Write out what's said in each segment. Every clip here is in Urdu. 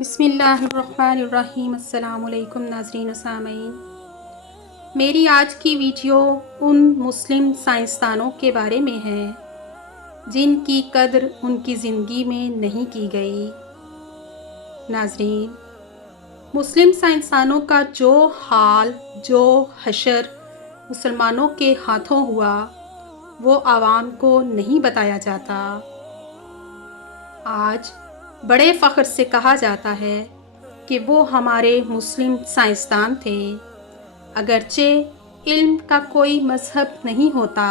بسم اللہ الرحمن الرحیم۔ السلام علیکم ناظرین و سامعین، میری آج کی ویڈیو ان مسلم سائنسدانوں کے بارے میں ہے جن کی قدر ان کی زندگی میں نہیں کی گئی۔ ناظرین، مسلم سائنسدانوں کا جو حال، جو حشر مسلمانوں کے ہاتھوں ہوا، وہ عوام کو نہیں بتایا جاتا۔ آج بڑے فخر سے کہا جاتا ہے کہ وہ ہمارے مسلم سائنسدان تھے، اگرچہ علم کا کوئی مذہب نہیں ہوتا۔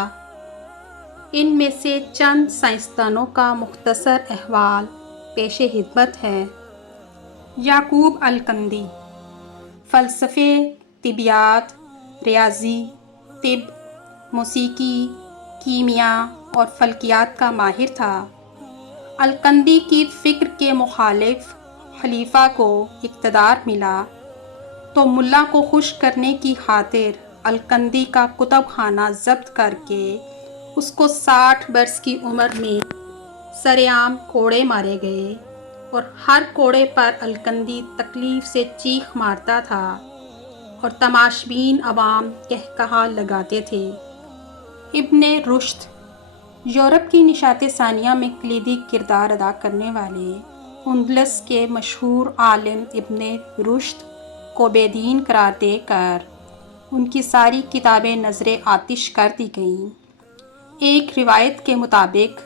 ان میں سے چند سائنسدانوں کا مختصر احوال پیش خدمت ہے۔ یعقوب الکندی فلسفے، طبیعیات، ریاضی، طب، موسیقی، کیمیا اور فلکیات کا ماہر تھا۔ الکندی کی فکر کے مخالف خلیفہ کو اقتدار ملا تو ملا کو خوش کرنے کی خاطر الکندی کا کتب خانہ ضبط کر کے اس کو 60 برس کی عمر میں سرعام کوڑے مارے گئے، اور ہر کوڑے پر الکندی تکلیف سے چیخ مارتا تھا اور تماشبین عوام قہقہا لگاتے تھے۔ ابن رشد یورپ کی نشاط ثانیہ میں کلیدی کردار ادا کرنے والے اندلس کے مشہور عالم ابن رشد کو بے دین قرار دے کر ان کی ساری کتابیں نذر آتش کر دی گئیں۔ ایک روایت کے مطابق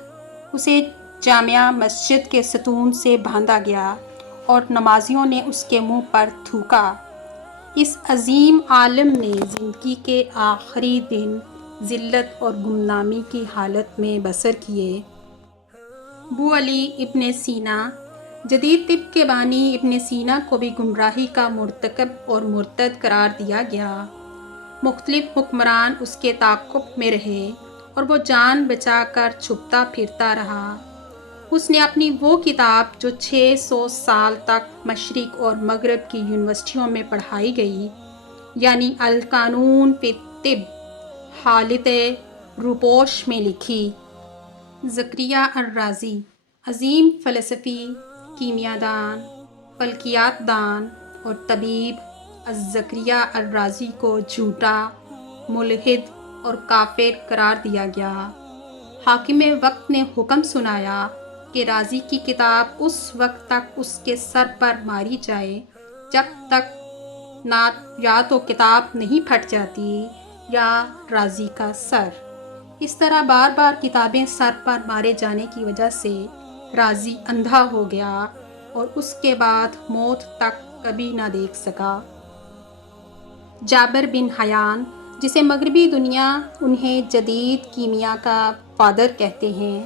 اسے جامع مسجد کے ستون سے باندھا گیا اور نمازیوں نے اس کے منہ پر تھوکا۔ اس عظیم عالم نے زندگی کے آخری دن ذلت اور گمنامی کی حالت میں بسر کیے۔ ابو علی ابن سینا جدید طب کے بانی ابن سینا کو بھی گمراہی کا مرتکب اور مرتد قرار دیا گیا۔ مختلف حکمران اس کے تعاقب میں رہے اور وہ جان بچا کر چھپتا پھرتا رہا۔ اس نے اپنی وہ کتاب جو 600 سال تک مشرق اور مغرب کی یونیورسٹیوں میں پڑھائی گئی، یعنی القانون فی الطب، حالت روپوش میں لکھی۔ زکریا الرازی عظیم فلسفی، کیمیا دان، فلکیات دان اور طبیب، زکریا الرازی کو جھوٹا، ملحد اور کافر قرار دیا گیا۔ حاکم وقت نے حکم سنایا کہ رازی کی کتاب اس وقت تک اس کے سر پر ماری جائے جب تک یا تو کتاب نہیں پھٹ جاتی یا رازی کا سر۔ اس طرح بار بار کتابیں سر پر مارے جانے کی وجہ سے رازی اندھا ہو گیا اور اس کے بعد موت تک کبھی نہ دیکھ سکا۔ جابر بن حیان، جسے مغربی دنیا انہیں جدید کیمیا کا فادر کہتے ہیں،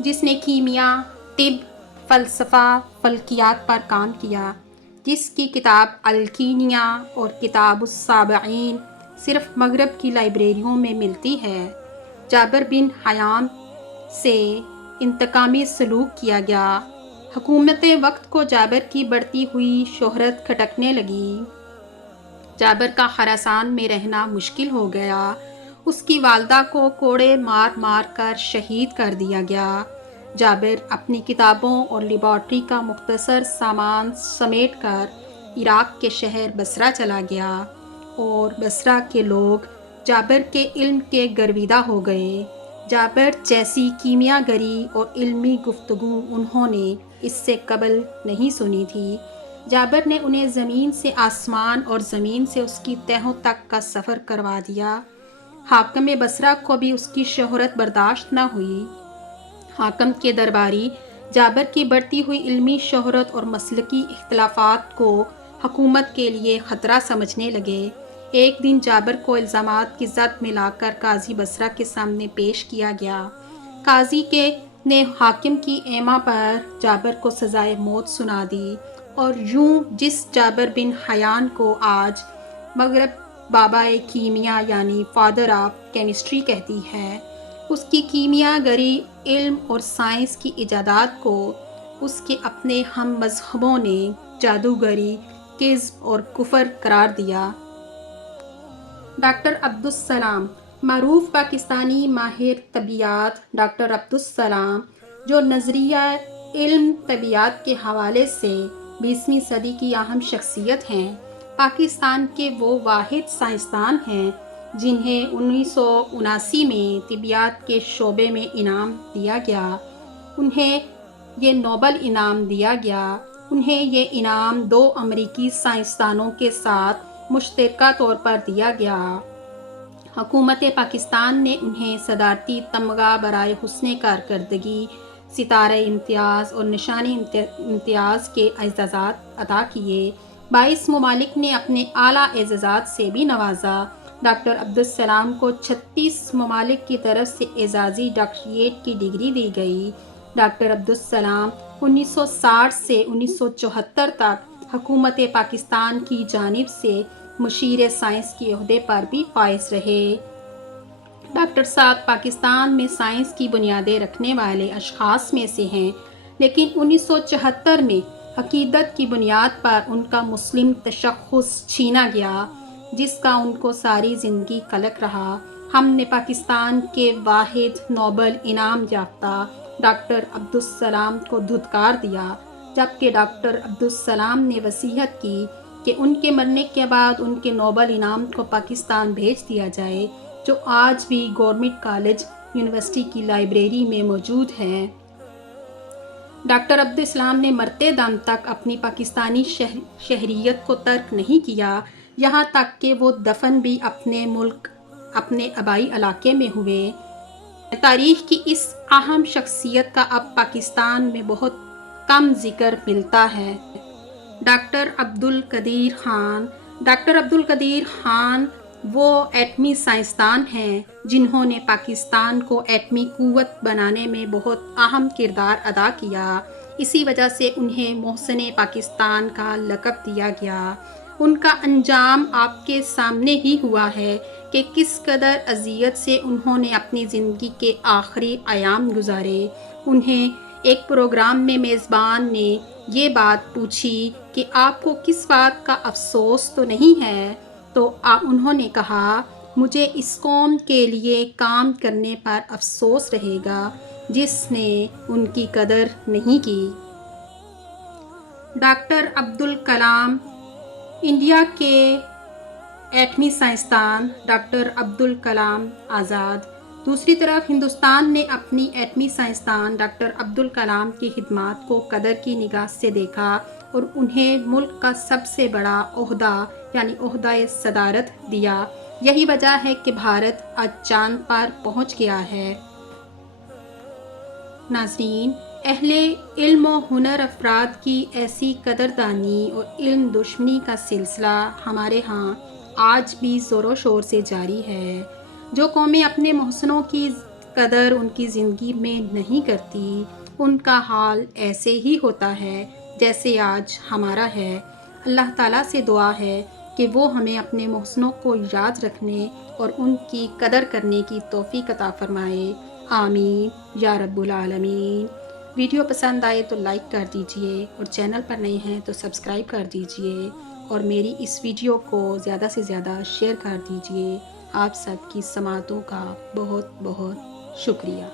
جس نے کیمیا، طب، فلسفہ، فلکیات پر کام کیا، جس کی کتاب الکیمیا اور کتاب السابعین صرف مغرب کی لائبریریوں میں ملتی ہے۔ جابر بن حیان سے انتقامی سلوک کیا گیا۔ حکومت وقت کو جابر کی بڑھتی ہوئی شہرت کھٹکنے لگی۔ جابر کا خراسان میں رہنا مشکل ہو گیا۔ اس کی والدہ کو کوڑے مار مار کر شہید کر دیا گیا۔ جابر اپنی کتابوں اور لیبارٹری کا مختصر سامان سمیٹ کر عراق کے شہر بصرہ چلا گیا، اور بصرہ کے لوگ جابر کے علم کے گرویدہ ہو گئے۔ جابر جیسی کیمیا گری اور علمی گفتگو انہوں نے اس سے قبل نہیں سنی تھی۔ جابر نے انہیں زمین سے آسمان اور زمین سے اس کی تہوں تک کا سفر کروا دیا۔ حاکم بصرہ کو بھی اس کی شہرت برداشت نہ ہوئی۔ حاکم کے درباری جابر کی بڑھتی ہوئی علمی شہرت اور مسلکی اختلافات کو حکومت کے لیے خطرہ سمجھنے لگے۔ ایک دن جابر کو الزامات کی زد میں لا کر قاضی بصرہ کے سامنے پیش کیا گیا۔ قاضی نے حاکم کی ایما پر جابر کو سزائے موت سنا دی، اور یوں جس جابر بن حیان کو آج مغرب بابائے کیمیا یعنی فادر آف کیمسٹری کہتی ہے، اس کی کیمیا گری، علم اور سائنس کی ایجادات کو اس کے اپنے ہم مذہبوں نے جادوگری، کذب اور کفر قرار دیا۔ ڈاکٹر عبدالسلام معروف پاکستانی ماہر طبیعیات ڈاکٹر عبدالسلام، جو نظریہ علم طبیعیات کے حوالے سے 20ویں صدی کی اہم شخصیت ہیں۔ پاکستان کے وہ واحد سائنسدان ہیں جنہیں 1979 میں طبیعیات کے شعبے میں انعام دیا گیا۔ انہیں یہ نوبل انعام دیا گیا۔ انہیں یہ انعام 2 امریکی سائنسدانوں کے ساتھ مشترکہ طور پر دیا گیا۔ حکومت پاکستان نے انہیں صدارتی تمغہ برائے حسن کارکردگی، ستارہ امتیاز اور نشان امتیاز کے اعزازات عطا کیے۔ 22 ممالک نے اپنے اعلیٰ اعزازات سے بھی نوازا۔ ڈاکٹر عبدالسلام کو 36 ممالک کی طرف سے اعزازی ڈاکٹریٹ کی ڈگری دی گئی۔ ڈاکٹر عبدالسلام 1960 سے 1974 تک حکومت پاکستان کی جانب سے مشیر سائنس کے عہدے پر بھی فائز رہے۔ ڈاکٹر صاحب پاکستان میں سائنس کی بنیادیں رکھنے والے اشخاص میں سے ہیں، لیکن 1974 میں عقیدت کی بنیاد پر ان کا مسلم تشخص چھینا گیا، جس کا ان کو ساری زندگی قلق رہا۔ ہم نے پاکستان کے واحد نوبل انعام یافتہ ڈاکٹر عبدالسلام کو دھتکار دیا، جبکہ ڈاکٹر عبدالسلام نے وصیت کی کہ ان کے مرنے کے بعد ان کے نوبل انعام کو پاکستان بھیج دیا جائے، جو آج بھی گورنمنٹ کالج یونیورسٹی کی لائبریری میں موجود ہے۔ ڈاکٹر عبدالسلام نے مرتے دم تک اپنی پاکستانی شہریت کو ترک نہیں کیا، یہاں تک کہ وہ دفن بھی اپنے ملک، اپنے آبائی علاقے میں ہوئے۔ تاریخ کی اس اہم شخصیت کا اب پاکستان میں بہت کم ذکر ملتا ہے۔ ڈاکٹر عبدالقدیر خان۔ ڈاکٹر عبدالقدیر خان وہ ایٹمی سائنسدان ہیں جنہوں نے پاکستان کو ایٹمی قوت بنانے میں بہت اہم کردار ادا کیا۔ اسی وجہ سے انہیں محسن پاکستان کا لقب دیا گیا۔ ان کا انجام آپ کے سامنے ہی ہوا ہے کہ کس قدر اذیت سے انہوں نے اپنی زندگی کے آخری ایام گزارے۔ انہیں ایک پروگرام میں میزبان نے یہ بات پوچھی کہ آپ کو کس بات کا افسوس تو نہیں ہے، تو انہوں نے کہا، مجھے اس قوم کے لیے کام کرنے پر افسوس رہے گا جس نے ان کی قدر نہیں کی۔ ڈاکٹر عبدالکلام۔ انڈیا کے ایٹمی سائنسدان ڈاکٹر عبدالکلام آزاد۔ دوسری طرف ہندوستان نے اپنی ایٹمی سائنسدان ڈاکٹر عبدالکلام کی خدمات کو قدر کی نگاہ سے دیکھا اور انہیں ملک کا سب سے بڑا عہدہ یعنی عہدہ صدارت دیا۔ یہی وجہ ہے کہ بھارت آج چاند پر پہنچ گیا ہے۔ ناظرین، اہل علم و ہنر افراد کی ایسی قدردانی اور علم دشمنی کا سلسلہ ہمارے ہاں آج بھی زور و شور سے جاری ہے۔ جو قومیں اپنے محسنوں کی قدر ان کی زندگی میں نہیں کرتی، ان کا حال ایسے ہی ہوتا ہے جیسے آج ہمارا ہے۔ اللہ تعالیٰ سے دعا ہے کہ وہ ہمیں اپنے محسنوں کو یاد رکھنے اور ان کی قدر کرنے کی توفیق عطا فرمائے۔ آمین یا رب العالمین۔ ویڈیو پسند آئے تو لائک کر دیجئے اور چینل پر نئے ہیں تو سبسکرائب کر دیجئے اور میری اس ویڈیو کو زیادہ سے زیادہ شیئر کر دیجئے۔ آپ سب کی سماعتوں کا بہت بہت شکریہ۔